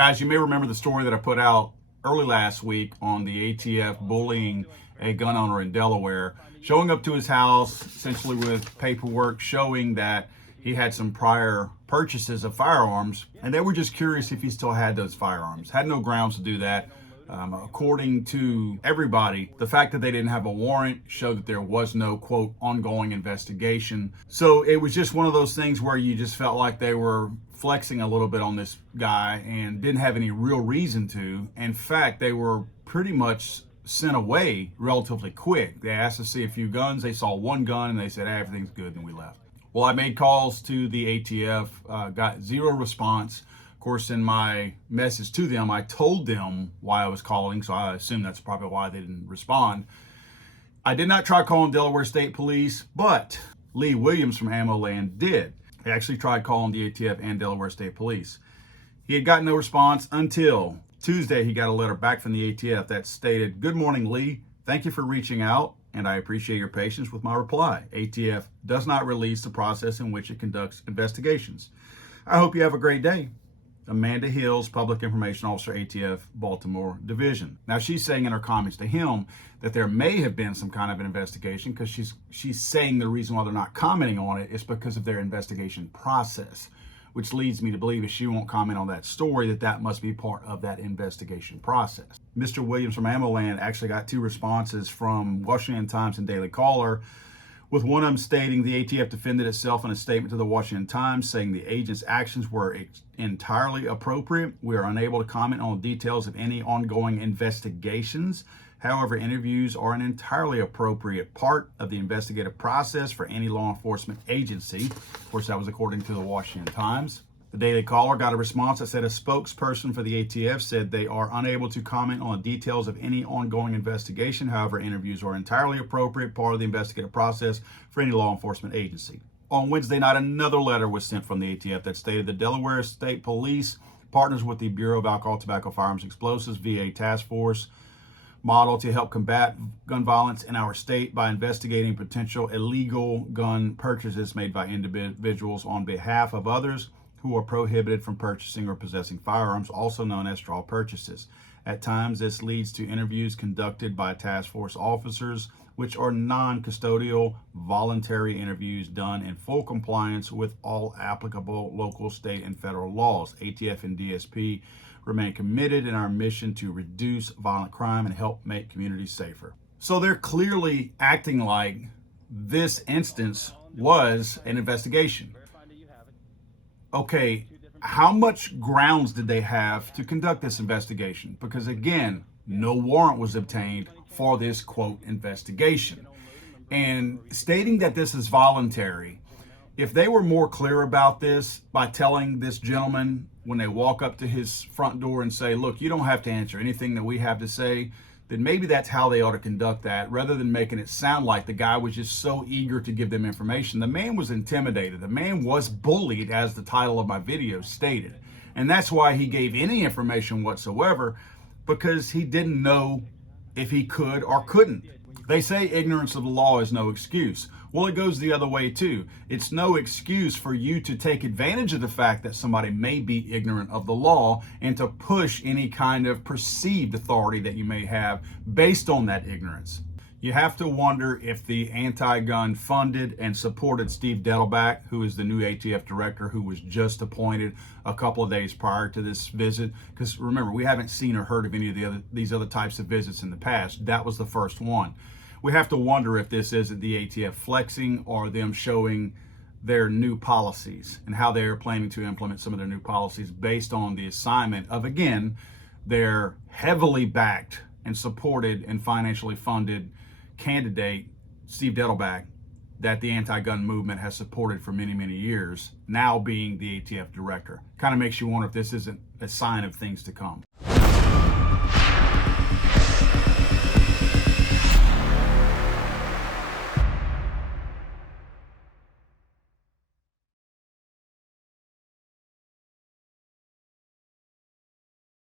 Guys, you may remember the story that I put out early last week on the ATF bullying a gun owner in Delaware, showing up to his house essentially with paperwork showing that he had some prior purchases of firearms, and they were just curious if he still had those firearms. Had no grounds to do that. According to everybody, the fact that they didn't have a warrant showed that there was no, quote, ongoing investigation. So it was just one of those things where you just felt like they were flexing a little bit on this guy and didn't have any real reason to. In fact, they were pretty much sent away relatively quick. They asked to see a few guns. They saw one gun and they said, hey, everything's good, and we left. Well, I made calls to the ATF, got zero response. Of course, in my message to them, I told them why I was calling, so I assume that's probably why they didn't respond. I did not try calling Delaware State Police, but Lee Williams from Ammo Land did. He actually tried calling the ATF and Delaware State Police. He had gotten no response until Tuesday. He got a letter back from the ATF that stated, "Good morning, Lee. Thank you for reaching out, and I appreciate your patience with my reply. ATF does not release the process in which it conducts investigations. I hope you have a great day. Amanda Hills, Public Information Officer, ATF, Baltimore Division." Now, she's saying in her comments to him that there may have been some kind of an investigation, because she's saying the reason why they're not commenting on it is because of their investigation process, which leads me to believe if she won't comment on that story, that must be part of that investigation process. Mr. Williams from Ammo Land actually got two responses from Washington Times and Daily Caller, with one of them stating the ATF defended itself in a statement to the Washington Times, saying the agent's actions were entirely appropriate. We are unable to comment on the details of any ongoing investigations. However, interviews are an entirely appropriate part of the investigative process for any law enforcement agency. Of course, that was according to the Washington Times. The Daily Caller got a response that said a spokesperson for the ATF said they are unable to comment on the details of any ongoing investigation. However, interviews are entirely appropriate part of the investigative process for any law enforcement agency. On Wednesday night, another letter was sent from the ATF that stated the Delaware State Police partners with the Bureau of Alcohol, Tobacco, Firearms, Explosives, VA Task Force model to help combat gun violence in our state by investigating potential illegal gun purchases made by individuals on behalf of others who are prohibited from purchasing or possessing firearms, also known as straw purchases. At times, this leads to interviews conducted by task force officers, which are non-custodial, voluntary interviews done in full compliance with all applicable local, state, and federal laws. ATF and DSP remain committed in our mission to reduce violent crime and help make communities safer. So they're clearly acting like this instance was an investigation. Okay, how much grounds did they have to conduct this investigation? Because again, no warrant was obtained for this, quote, investigation. And stating that this is voluntary, if they were more clear about this by telling this gentleman when they walk up to his front door and say, look, you don't have to answer anything that we have to say, then maybe that's how they ought to conduct that, rather than making it sound like the guy was just so eager to give them information. The man was intimidated. The man was bullied, as the title of my video stated. And that's why he gave any information whatsoever, because he didn't know if he could or couldn't. They say ignorance of the law is no excuse. Well, it goes the other way too. It's no excuse for you to take advantage of the fact that somebody may be ignorant of the law and to push any kind of perceived authority that you may have based on that ignorance. You have to wonder if the anti-gun funded and supported Steve Dettelbach, who is the new ATF director, who was just appointed a couple of days prior to this visit. Because remember, we haven't seen or heard of any of these other types of visits in the past. That was the first one. We have to wonder if this isn't the ATF flexing or them showing their new policies and how they're planning to implement some of their new policies based on the assignment of, again, their heavily backed and supported and financially funded candidate, Steve Dettelbach, that the anti-gun movement has supported for many, many years, now being the ATF director. Kind of makes you wonder if this isn't a sign of things to come.